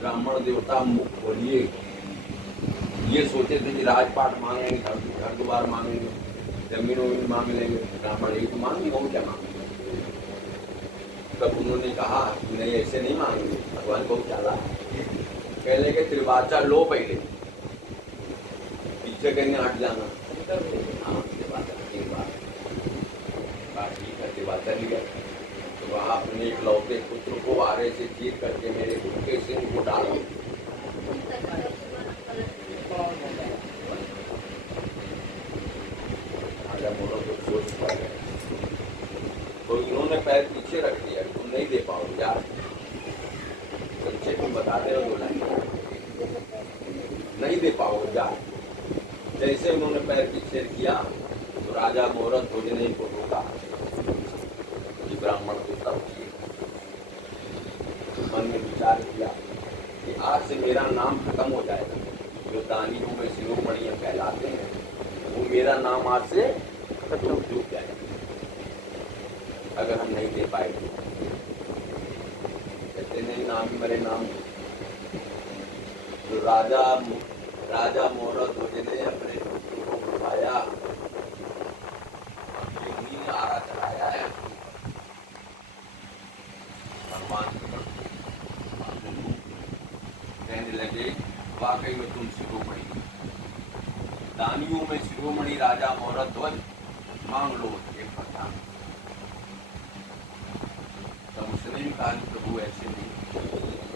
ब्राह्मण देवता मुख खोलिए, ये सोचे थे कि राजपाट मांगेंगे, घर द्वार मांगेंगे, जमीन वमीन मांग लेंगे, ब्राह्मण एक मांगेंगे और क्या मांगेंगे। तब उन्होंने कहा नहीं ऐसे नहीं मांगेंगे, भगवान बहुत चालाक है। कहने के त्रिवाचा लो पहले, पीछे कहेंगे हट जाना। हाँ त्रिवाचा एक बात ठीक है, त्रिवाचा लिया तो वहाँ अपने इकलौते पुत्र को आरे से चीर करके मेरे पुत्र के सिंह को डालो। राजा मोरो को सोच पड़ गए, तो इन्होंने पैर पीछे रख दिया, तुम नहीं दे पाओगे यार, संक्षेप में बताते रहो, 2 लाइन नहीं दे पाओगे यार। जैसे उन्होंने पैर पीछे किया तो राजा मोहरत भोजने को रोका कि ब्राह्मण को तब किए। मन में विचार किया कि आज से मेरा नाम खत्म हो जाएगा, जो दानियों में शिरोमणि कहलाते हैं वो मेरा नाम आज से डूब जाएगा अगर हम नहीं दे पाए तो। कहते नहीं नाम ही मेरे नाम। तो राजा मोहरत भोजने अपने पुत्र को बुलाया, आरा चलाया है भगवान। कहने लगे वाकई में तुम शिरोमणि, दानियों में शिरोमणि राजा मोहरत ध्वज, मांग लो एक प्रधान। तब उसने भी कहा प्रभु ऐसे नहीं।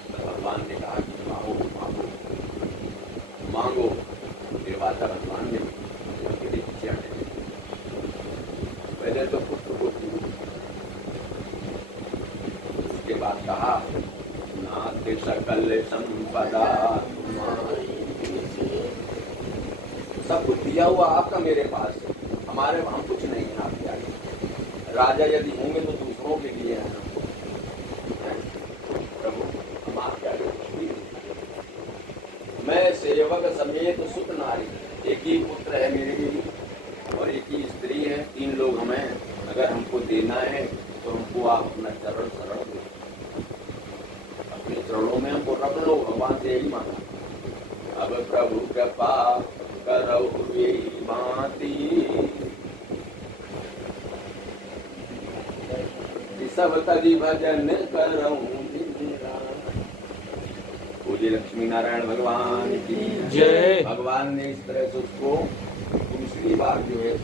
तो भगवान ने कहा कि मांगो मांगो मांगो। फिर बात भगवान ने पीछे हटे, पहले तो पुत्र को, उसके बाद कहा नाथ सकल संपदा सब कुछ दिया हुआ आपका मेरे पास, हमारे हम कुछ नहीं है आपके आगे। राजा यदि होंगे तो दूसरों के लिए है प्रभु, हम आपके आगे कुछ भी नहीं। मैं सेवक समेत सुत नारी, एक ही पुत्र है मेरे लिए और एक ही स्त्री है, 3 लोग हमें, अगर हमको देना है तो हमको आप अपना चरण शरण दो, अपने चरणों में हमको रख लो। भगवान से यही मांगा। अब प्रभु कृपा करो यही भांति, सब तरी भजन करूं। बोलिए लक्ष्मी नारायण भगवान की जय। भगवान ने इस तरह से उसको दूसरी बार जो है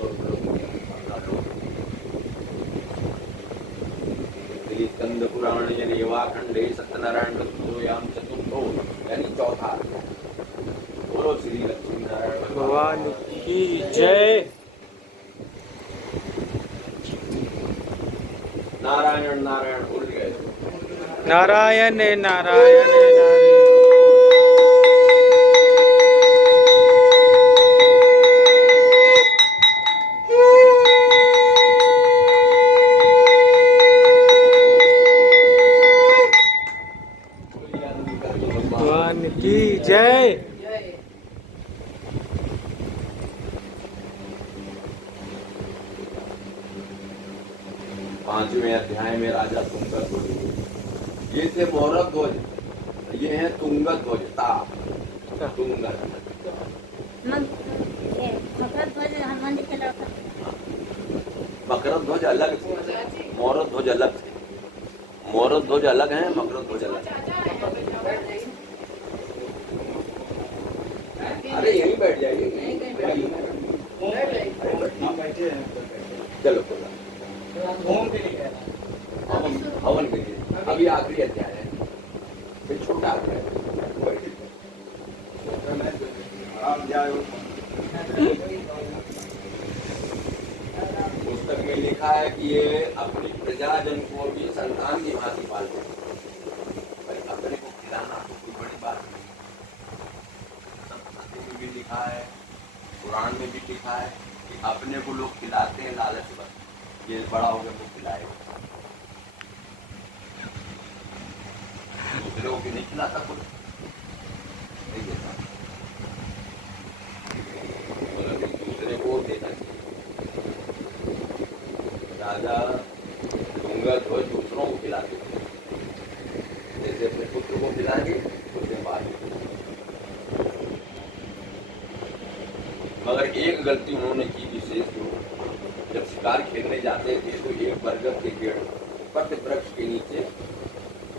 स्कंद पुराण रेवा खंडे सत्यनारायण याम चतुर्थो यानी चौथा। बोलो श्री लक्ष्मी नारायण भगवान की जय। नारायण नारायण बोल गए, नारायण नारायण नारायण। भगवान की जय। 5वें अध्याय में राजा तुंगत ध्वज, ये थे मोहरत ध्वज, ये है तुंगत ध्वज। तुंगत मकरत ध्वज अलग थे, मोहरत ध्वज अलग थे। मोहरत ध्वज अलग है, मकरत ध्वज अलग है। अरे यहीं बैठ जाइए, चलो हवन के लिए अभी आखिरी अध्याय है, फिर छोटा अध्याय। पुस्तक में लिखा है कि ये अपनी प्रजाजन को भी संतान की भांति पालते हैं, अपने को खिलाना कोई बड़ी बात नहीं। में भी लिखा है, पुराण में भी लिखा है कि अपने को लोग खिलाते हैं लालच पर, ये बड़ा हो गया तो खिलाएगा, दूसरे को नहीं खिलाता कुछ नहीं देता, दूसरे को देना चाहिए। राजा तुंगत ध्वज दूसरों को खिलाते थे, जैसे अपने पुत्र को खिलाएंगे, मगर एक गलती उन्होंने की विशेष, जो जब शिकार खेलने जाते थे तो एक बरगद के पेड़ पट वृक्ष के नीचे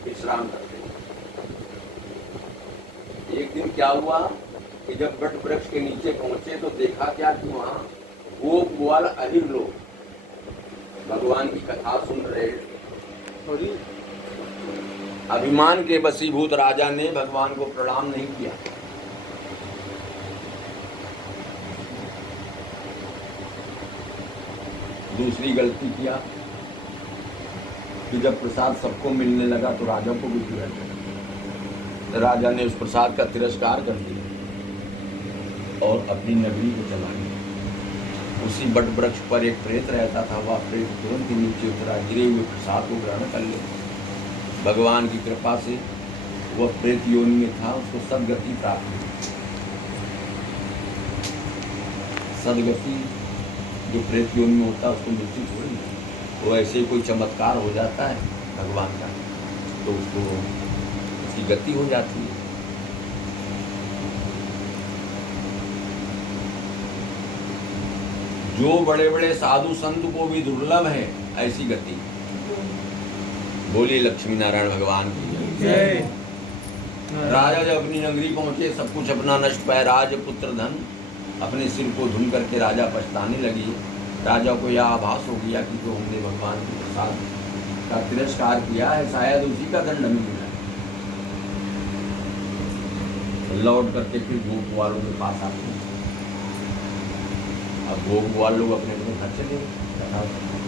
विश्राम करते थे। एक दिन क्या हुआ कि जब वट वृक्ष के नीचे पहुंचे तो देखा क्या कि वहां गोप ग्वाल अहिर लोग भगवान की कथा सुन रहे थे। अभिमान के वशीभूत राजा ने भगवान को प्रणाम नहीं किया। दूसरी गलती किया कि जब प्रसाद सबको मिलने लगा तो राजा को भी दिया। राजा ने उस प्रसाद का तिरस्कार कर दिया और अपनी नगरी को चला गया। उसी बट वृक्ष पर एक प्रेत रहता था, वह प्रेत तुरंत ही नीचे उतरा, गिरे हुए प्रसाद को ग्रहण कर लिया। भगवान की कृपा से वह प्रेत योनि में था, उसको सदगति प्राप्त हुई। सदगति जो प्रेत योनि में होता है उसको मिलती थोड़ी है, वो ऐसे कोई चमत्कार हो जाता है भगवान का तो उसको उसकी गति हो जाती है। जो बड़े बड़े साधु संत को भी दुर्लभ है ऐसी गति। बोलिए लक्ष्मी नारायण भगवान की जय। राजा जब अपनी नगरी पहुंचे, सब कुछ अपना नष्ट पाए, राजपुत्र धन अपने सिर को धुन करके राजा पछताने लगी। राजा को यह आभास हो गया कि जो हमने भगवान के प्रसाद का तिरस्कार किया है शायद उसी का दंड हमें मिला। लौट करके फिर गोप वालों के पास आते हैं। अब गोप वाले लोग अपने अपने घर चले,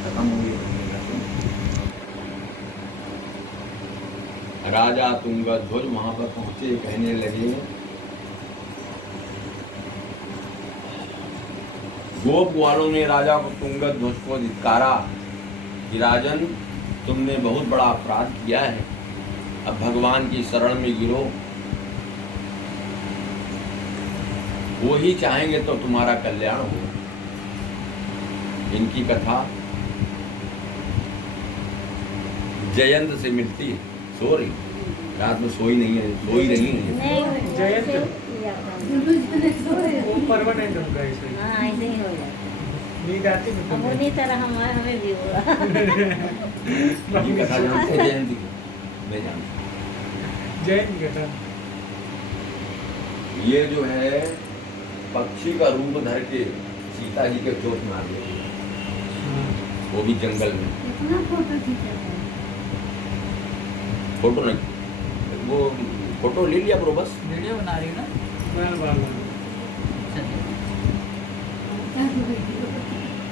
खत्म हो गई। राजा तुंगध्वज वहां पर पहुंचे, कहने लगे गोप वालों ने राजा को तुंगध्वज को धिक्कारा कि राजन तुमने बहुत बड़ा अपराध किया है, अब भगवान की शरण में गिरो, वो ही चाहेंगे तो तुम्हारा कल्याण हो। इनकी कथा जयंत से मिलती है। सो रही रात में सोई नहीं है, सोई रही है। जयंत वो परमानेंट होगा ऐसे। हाँ ऐसे ही हो जाता है। नींद आती है अब उन्हीं तरह हमें भी हुआ। ये कथा जानते हैं जयंत की? नहीं जानते। जयंत की कथा ये जो है पक्षी का रूप धर के सीता जी के चोट मार दिया, वो भी जंगल में। कितना फोटो खींचा था? फोटो नहीं, वो फोटो ले लिया करो बस। वीडियो बना रही हो ना? बार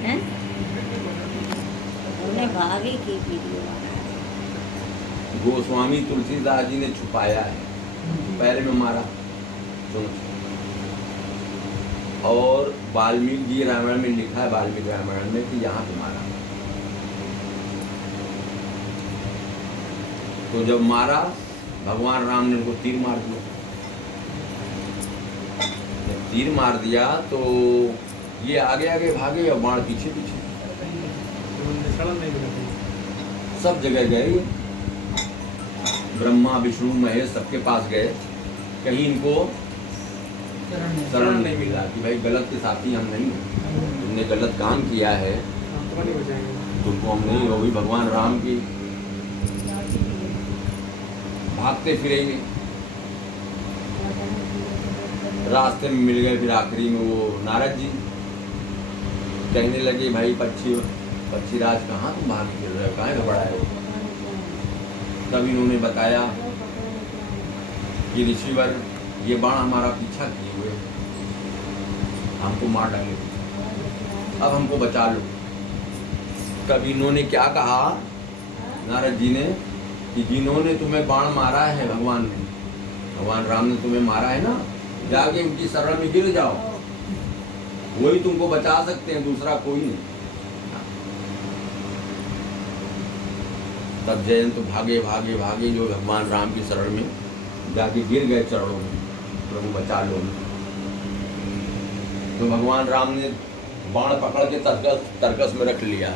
हैं? उन्हें भाभी की वीडियो। गोस्वामी तुलसीदास जी ने छुपाया है, पैर में मारा दोनों। और वाल्मीकि जी रामायण में लिखा है, वाल्मीकि रामायण में कि यहाँ पे मारा। तो जब मारा भगवान राम ने उनको तीर मार दिया। जब तीर मार दिया तो ये आगे आगे भागे और बाण पीछे पीछे। सब जगह गए, ब्रह्मा विष्णु महेश सबके पास गए, कहीं इनको शरण नहीं मिला कि भाई गलत के साथी हम नहीं हैं, तुमने गलत काम किया है, तुमको हम नहीं। वो भी भगवान राम की भागते फिरेंगे, रास्ते में मिल गए। फिर आखिरी में वो नारद जी कहने लगे भाई पक्षीराज कहाँ तुम भाग फिर रहे हो, कहाँ घबराए हो? तब इन्होंने बताया कि ऋषिवर ये बाण हमारा पीछा किए हुए, हमको मार डाले, अब हमको बचा लो। तब इन्होंने क्या कहा नारद जी ने कि जिन्होंने तुम्हें बाण मारा है भगवान राम ने तुम्हें मारा है ना, जाके उनकी शरण में गिर जाओ, वही तुमको बचा सकते हैं, दूसरा कोई नहीं। तब जयंत भागे भागे भागे जो भगवान राम की शरण में जाके गिर गए चरणों में, प्रभु बचा लो। तो भगवान राम ने बाण पकड़ के तरकस में रख लिया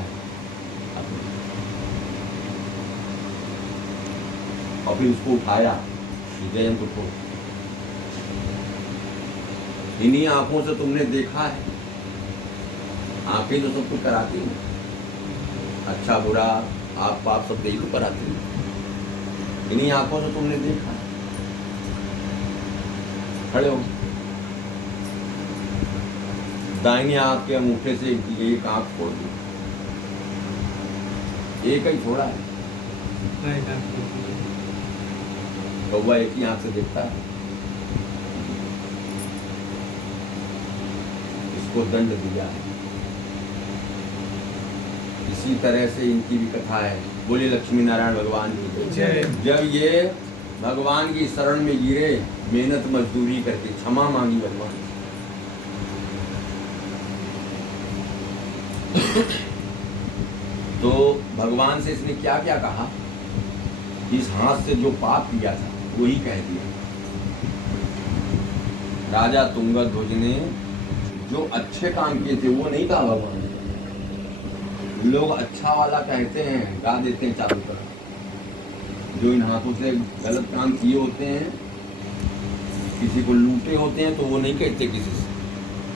और फिर उसको उठाया जयंत को। इन्हीं आंखों से तुमने देखा है। आंखें तो सब कुछ कराती हैं, अच्छा बुरा आप पाप सब यही तो कराती हैं। इन्हीं आंखों से तुमने देखा है। खड़े हो। दाहिनी आंख के अंगूठे से एक आंख फोड़ दी, एक ही छोड़ा है। कौवा एक ही आंख से देखता है। इसको दंड दिया है। इसी तरह से इनकी भी कथा है। बोलिए लक्ष्मी नारायण भगवान की जय। जब ये भगवान की शरण में गिरे, मेहनत मजदूरी करके क्षमा मांगी भगवान तो भगवान से इसने क्या क्या कहा? इस हाथ से जो पाप किया था वही कह दिया। राजा तुंगध्वज ने जो अच्छे काम किए थे वो नहीं कहा भगवान ने। लोग अच्छा वाला कहते हैं, गा देते हैं चारों तरफ। जो इन हाथों से गलत काम किए होते हैं, किसी को लूटे होते हैं, तो वो नहीं कहते किसी से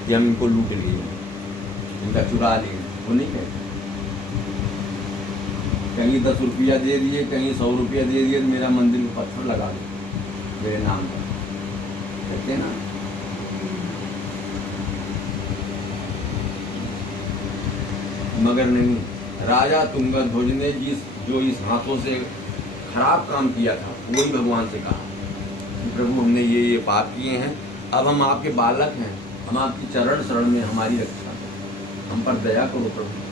कि हम इनको लूट लिए, इनका चुरा लिए, वो नहीं कहते। कहीं 10 रुपया दे दिए, कहीं 100 रुपया दे दिए, तो मेरा मंदिर में पत्थर लगा दो मेरे नाम पर, कहते हैं ना। मगर नहीं, राजा तुंगध्वज ने जो इस हाथों से खराब काम किया था वही भगवान से कहा कि प्रभु हमने ये पाप किए हैं, अब हम आपके बालक हैं, हम आपकी चरण शरण में हमारी रक्षा करो, हम पर दया करो प्रभु।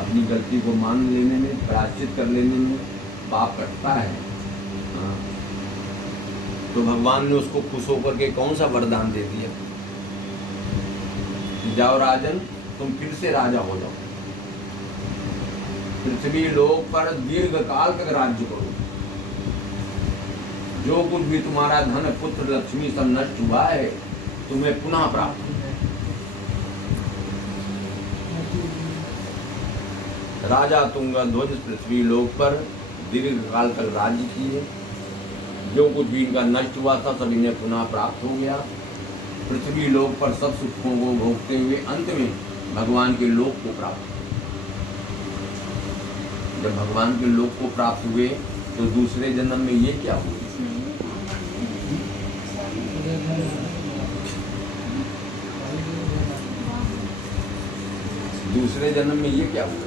अपनी गलती को मान लेने में, प्रायश्चित कर लेने में पाप कटता है। हाँ। तो भगवान ने उसको खुश होकर के कौन सा वरदान दे दिया? जाओ राजन, तुम फिर से राजा हो जाओ, पृथ्वी लोक पर दीर्घ काल तक राज्य करो। जो कुछ भी तुम्हारा धन पुत्र लक्ष्मी सब नष्ट हुआ है, तुम्हें पुनः प्राप्त हो जाए। राजा तुंगध्वज पृथ्वी लोक पर दीर्घ काल तक राज्य किए। जो कुछ भी इनका नष्ट हुआ था सब इन्हें पुनः प्राप्त हो गया। पृथ्वी लोक पर सब सुखों को भोगते हुए अंत में भगवान के लोक को प्राप्त। जब भगवान के लोक को प्राप्त हुए तो दूसरे जन्म में ये क्या हुआ? दूसरे जन्म में ये क्या हुए?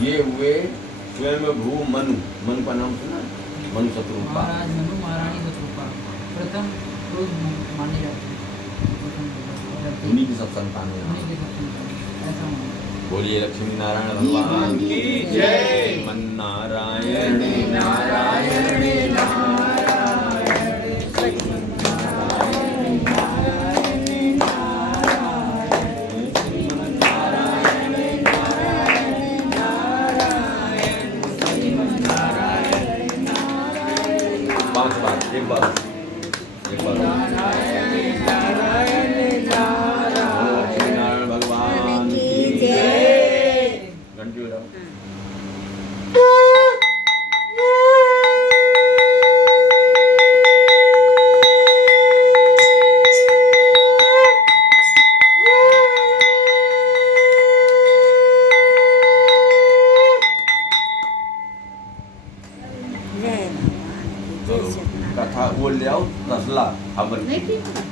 ये हुए स्वयं भू मनु। मनु का नाम सुना? मनु शत्रुपा। महाराज मनु महारानी शत्रुपा प्रथम रोज माने जाते हैं। उन्हीं की सब संतान है। उन्हीं के सब संतान ऐसा माना। बोलिए लक्ष्मी नारायण भगवान की जय। मन नारायण नारायण एक बार नारायण भगवान की जय। घंटी बजाओ। जय भगवान की जय सतनारायण। कथा बोल ले आओ रसला हवन की। नहीं ठीक है।